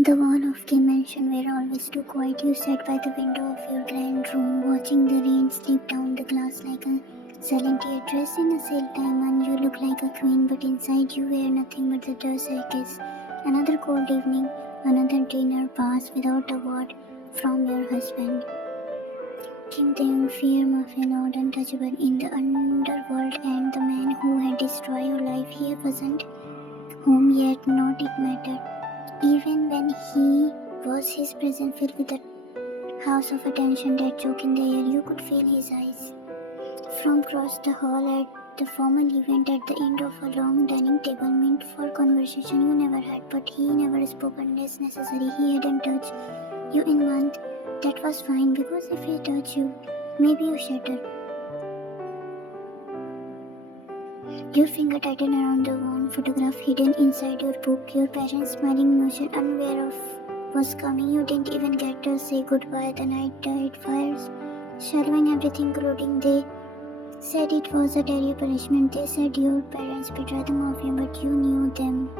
The wall of K mansion were always too quiet. You sat by the window of your grand room, watching the rain slip down the glass like a silent tear. Dressed in a silk diamond, you looked like a queen, but inside you were nothing but the dust I kiss. Another cold evening, another dinner passed without a word from your husband. Kim Taehyung, fear mafia, not untouchable in the underworld, and the man who had destroyed your life, he wasn't home yet, not it mattered. Even when he was, his presence filled with a house of attention that choke in the air. You could feel his eyes from across the hall at the formal event at the end of a long dining table meant for conversation you never had, but he never spoke unless necessary. He hadn't touched you in months. That was fine, because if he touched you, maybe you shattered. Your finger tightened around the worn photograph hidden inside your book. Your parents smiling emotion, unaware of what's coming. You didn't even get to say goodbye. The night died, fires, shadowing everything, including they said it was a terrible punishment. They said your parents betrayed the mafia, but you knew them.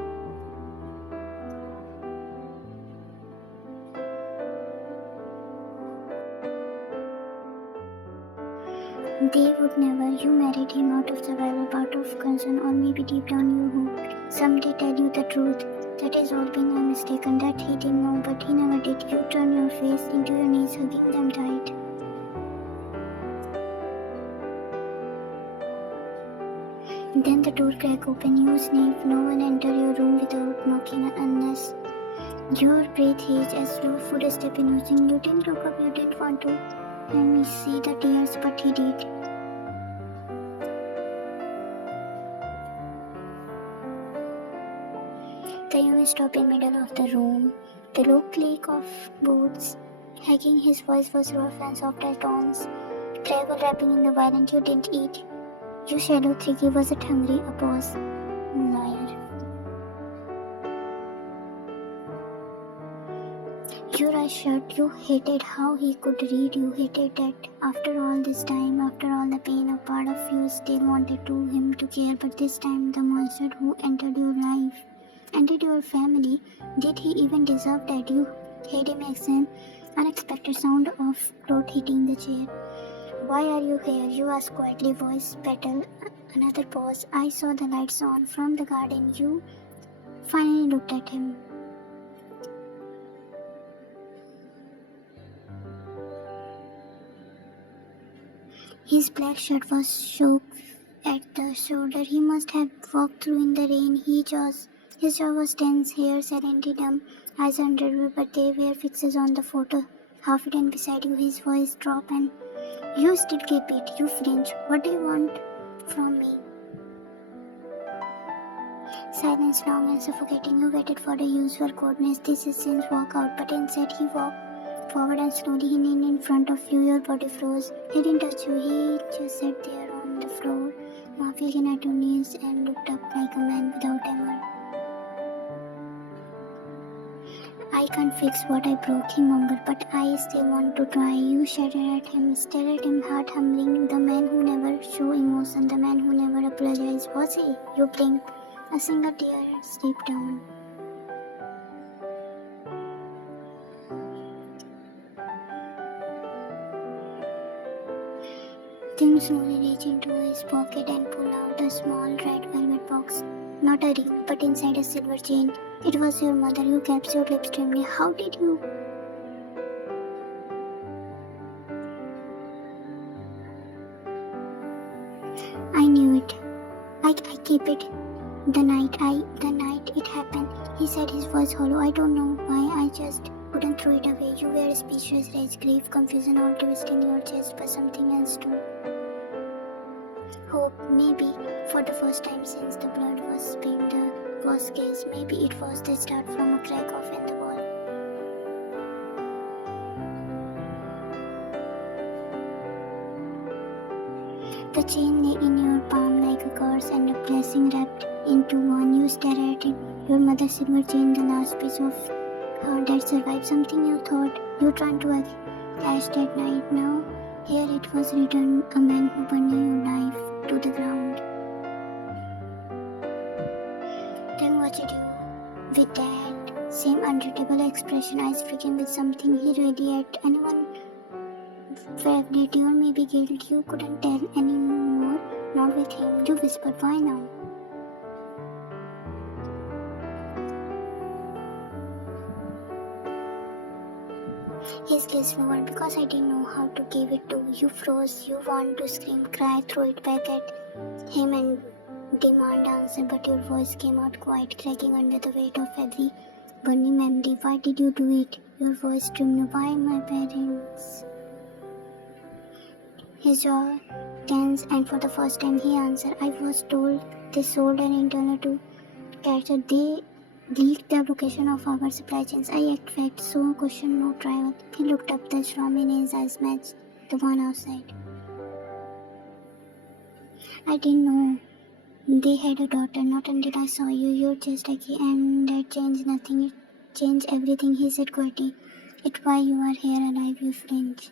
They would never. You married him out of survival, out of concern, or maybe deep down you hoped someday tell you the truth. That is all being a mistaken. That he didn't know, but he never did. You turned your face into your knees, hugging them tight. Then the door cracked open. You sniffed. No one entered your room without knocking unless your breath hit as slow footstep innocent. You didn't look up. You didn't want to and see the tears, but he did. Taehyung stopped in middle of the room. The low click of boots. Hacking, his voice was rough and soft as tones. Travel rapping in the violent. You didn't eat. You shadowed Tricky wasn't hungry. A pause. Liar. Your eyes shut. You hated how he could read. You hated that after all this time, after all the pain, a part of you still wanted him to care. But this time, the monster who entered your life, entered your family, did he even deserve that? You heard him accent, unexpected sound of cloth hitting the chair. Why are you here? You asked quietly, voice battle. Another pause. I saw the lights on from the garden. You finally looked at him. His black shirt was soaked at the shoulder. He must have walked through in the rain. His jaw was tense, hair silently dumb, eyes under, but they were fixed on the photo. Half hidden beside you, his voice dropped, and you still keep it. You flinch. What do you want from me? Silence, long and suffocating. You waited for the usual coldness. This is since walk out, but instead he walked forward and slowly he leaned in front of you. Your body froze. He didn't touch you. He just sat there on the floor, muffling at your knees, and looked up like a man without armor. I can't fix what I broke, he mumbled, but I still want to try. You shuddered at him, stared at him, heart humbling. The man who never showed emotion, the man who never apologized. Was he? You blinked. A single tear slipped down. Tim slowly reached into his pocket and pulled out a small red velvet box. Not a ring, but inside a silver chain. It was your mother. You kept your lips trembling. How did you? I knew it. I keep it. The night it happened. He said, his voice hollow. I don't know why. I just couldn't throw it away. You were speechless, rage, grief, confusion, all twisted in your chest, but something else too. Hope, maybe, for the first time since the blood was spilled, the worst case, maybe it was the start from a crack off in the wall. The chain lay in your palm like a curse and a blessing wrapped into one. You stare at it, your mother's silver chain, the last piece of her that survived, something you thought you tried to cash that night. Now, here it was written, a man who burned your life to the ground. Then what did you with that? Same unreadable expression, eyes freaking with something he really ate. Anyone fragility or maybe guilt, you couldn't tell anymore. Not with him. You whispered, why now? His gaze lowered because I didn't know how to give it to. You froze. You want to scream, cry, throw it back at him and demand answer, but your voice came out quiet, cracking under the weight of every burning memory. Why did you do it? Your voice trembled. Why my parents? His jaw tense, and for the first time he answered. I was told they sold an internal to capture. They leaked the location of our supply chains. I expect so question no trial. He looked up, the storm in his eyes matched the one outside. I didn't know they had a daughter, not until I saw you. You're just like he, and that changed nothing. It changed everything, he said quietly. It's why you are here alive, you flinch.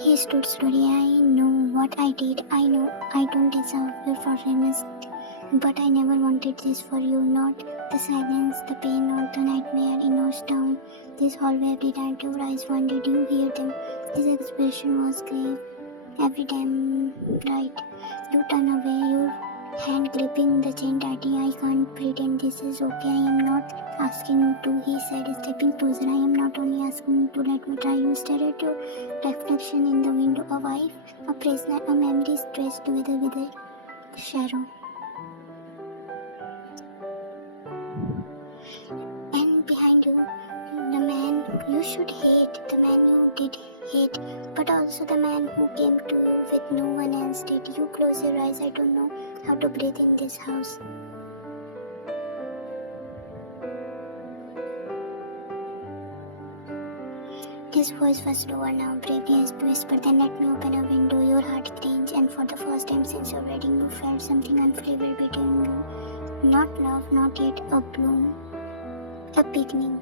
He stood slowly. I know what I did. I know I don't deserve your forgiveness. But I never wanted this for you. Not the silence, the pain, not the nightmare in North Town. This hallway every time your eyes wanted, you hear them. His expression was grave. Every time, right. You turn away, your hand gripping the chain tightly. I can't pretend this is okay. I am not asking you to, he said, stepping closer. I am not only asking you to let me try. You stare at your reflection in the window. A wife, a prisoner, a memory stretched together with a shadow. And behind you, the man you should hate, the man you did hate, but also the man who came to you with no one else did. You close your eyes. I don't know how to breathe in this house. His voice was lower now, bravely whispered, then let me open a window. Your heart cringed, and for the first time since your wedding, you felt something unflavorful between you. Not love, not yet, a bloom, a beginning.